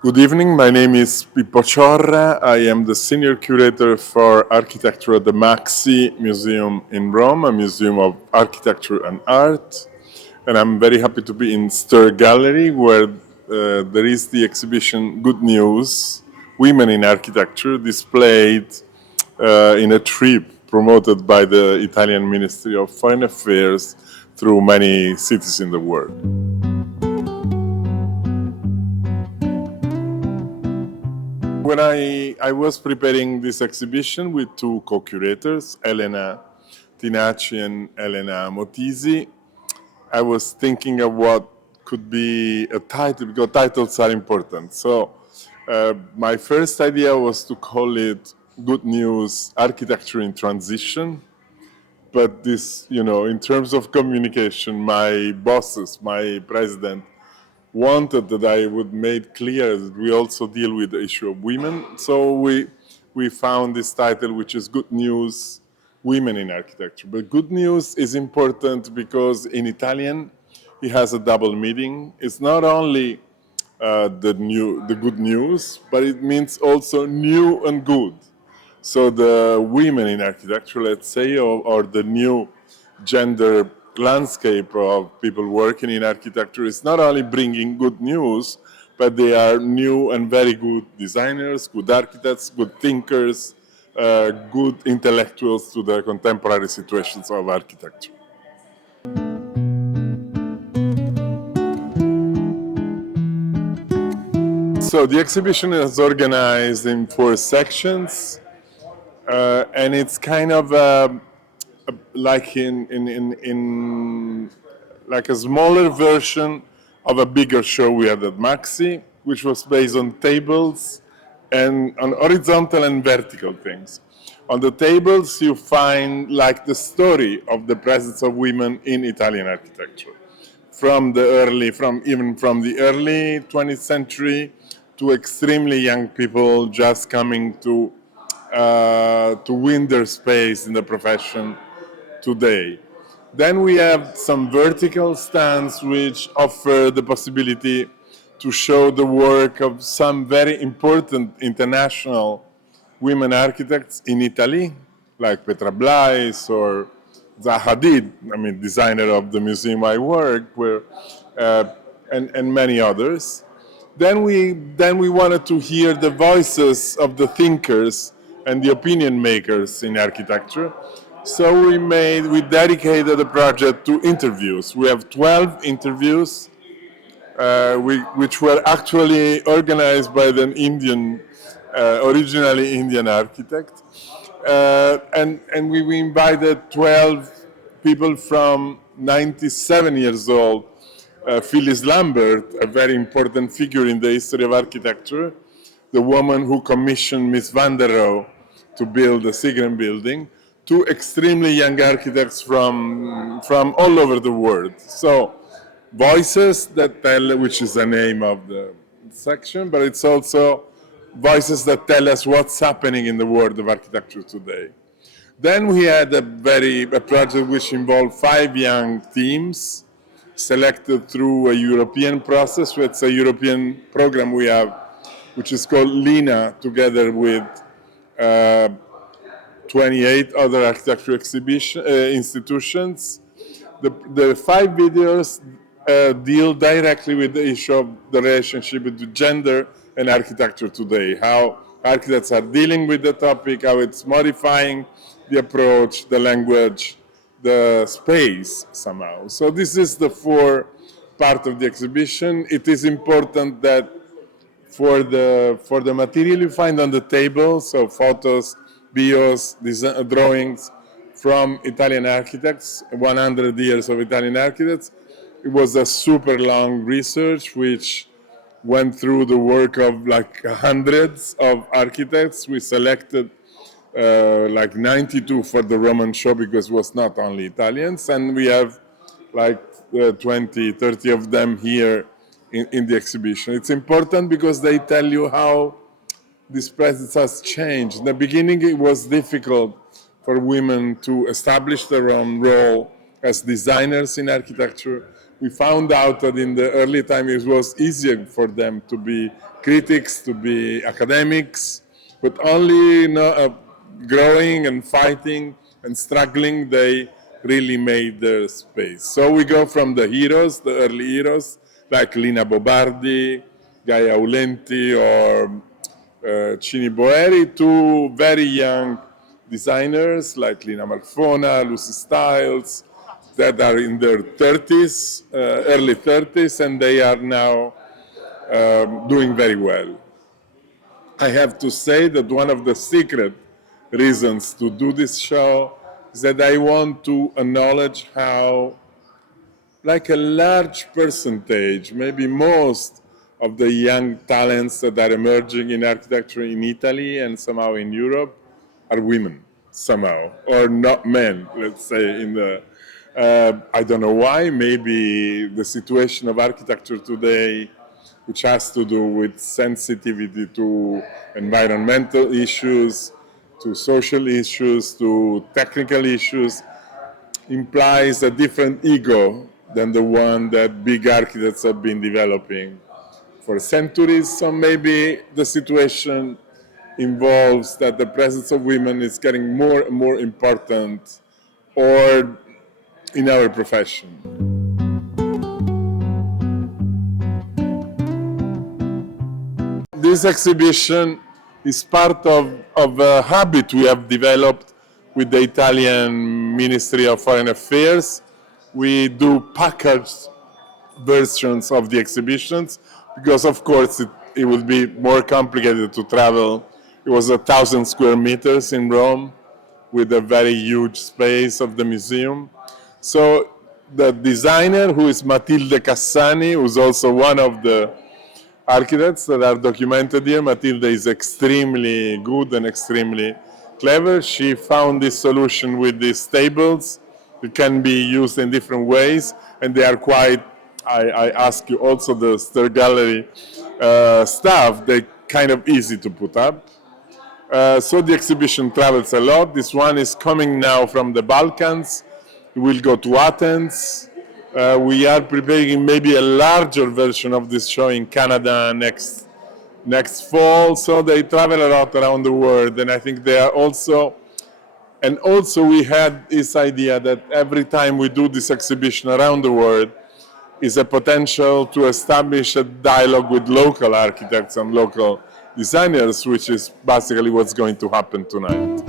Good evening, my name is Pippo Ciorra. I am the senior curator for architecture at the MAXXI Museum in Rome, a museum of architecture and art. And I'm very happy to be in Stir Gallery, where there is the exhibition Good News, Women in Architecture, displayed in a trip promoted by the Italian Ministry of Foreign Affairs through many cities in the world. When I was preparing this exhibition with two co-curators, Elena Tinacci and Elena Motisi, I was thinking of what could be a title, because titles are important. So my first idea was to call it Good News Architecture in Transition. But this, in terms of communication, my bosses, my president, wanted that I would make clear that we also deal with the issue of women. So we found this title, which is Good News, Women in Architecture. But good news is important because in Italian, it has a double meaning. It's not only the good news, but it means also new and good. So the women in architecture, let's say, or the new gender landscape of people working in architecture is not only bringing good news, but they are new and very good designers, good architects, good thinkers, good intellectuals to the contemporary situations of architecture. So the exhibition is organized in 4 sections, and it's kind of like in like a smaller version of a bigger show we had at MAXXI, which was based on tables and on horizontal and vertical things. On the tables, you find like the story of the presence of women in Italian architecture, from even from the early 20th century to extremely young people just coming to win their space in the profession today. Then we have some vertical stands which offer the possibility to show the work of some very important international women architects in Italy, like Petra Blais or Zaha Hadid, designer of the museum I work, uh, and many others. Then we wanted to hear the voices of the thinkers and the opinion makers in architecture. So we dedicated the project to interviews. We have 12 interviews, which were actually organized by an originally Indian architect. And we invited 12 people from 97 years old, Phyllis Lambert, a very important figure in the history of architecture, the woman who commissioned Miss Van der Rohe to build the Seagram building, to extremely young architects from all over the world. So, Voices That Tell, which is the name of the section, but it's also voices that tell us what's happening in the world of architecture today. Then we had a project which involved 5 young teams selected through a European process. It's a European program we have, which is called LINA, together with 28 other architecture institutions. The 5 videos deal directly with the issue of the relationship between gender and architecture today, how architects are dealing with the topic, how it's modifying the approach, the language, the space somehow. So this is the 4 part of the exhibition. It is important that for the material you find on the table, so photos, bios, drawings from Italian architects, 100 years of Italian architects. It was a super long research which went through the work of like hundreds of architects. We selected like 92 for the Roman show because it was not only Italians, and we have like 20, 30 of them here in the exhibition. It's important because they tell you how this presence has changed. In the beginning, it was difficult for women to establish their own role as designers in architecture, we found out that in the early time it was easier for them to be critics, to be academics, but only growing and fighting and struggling, they really made their space. So we go from the heroes, the early heroes, like Lina Bobardi, Gaia Aulenti, or Cini Boeri, to very young designers like Lina Malfona, Lucy Stiles, that are in their 30s, early 30s, and they are now doing very well. I have to say that one of the secret reasons to do this show is that I want to acknowledge how, like a large percentage, maybe most of the young talents that are emerging in architecture in Italy and somehow in Europe are women, somehow, or not men, let's say, in the I don't know why, maybe the situation of architecture today, which has to do with sensitivity to environmental issues, to social issues, to technical issues, implies a different ego than the one that big architects have been developing for centuries. So maybe the situation involves that the presence of women is getting more and more important, or in our profession. This exhibition is part of a habit we have developed with the Italian Ministry of Foreign Affairs. We do packaged versions of the exhibitions because, of course, it would be more complicated to travel. It was 1,000 square meters in Rome with a very huge space of the museum. So the designer, who is Matilde Cassani, who's also one of the architects that are documented here, Matilde is extremely good and extremely clever. She found this solution with these tables. It can be used in different ways, and they are quite, I ask you also the Stir Gallery staff, they're kind of easy to put up. So the exhibition travels a lot. This one is coming now from the Balkans. It will go to Athens. We are preparing maybe a larger version of this show in Canada next fall. So they travel a lot around the world, and I think they are also. And also we had this idea that every time we do this exhibition around the world is a potential to establish a dialogue with local architects and local designers, which is basically what's going to happen tonight.